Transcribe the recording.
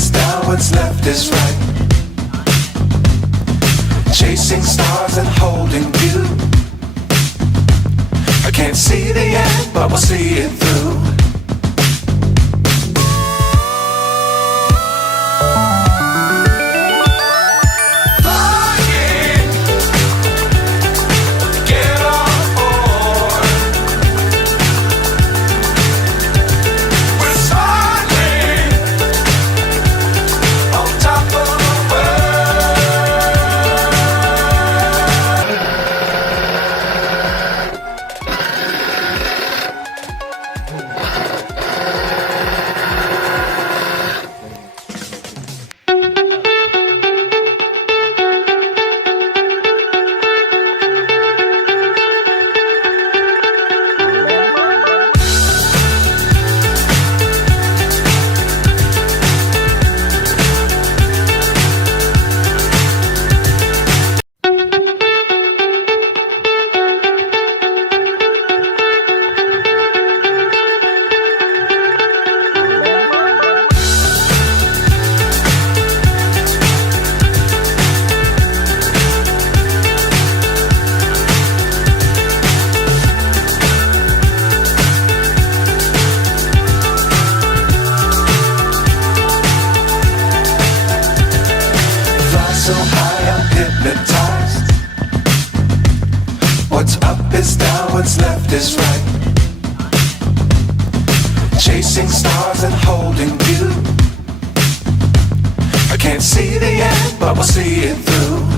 is down, what's left is right. Chasing stars and holding you. I can't see the end, but we'll see it through. So high, I'm hypnotized. What's up is down, what's left is right. Chasing stars and holding you. I can't see the end, but we'll see it through.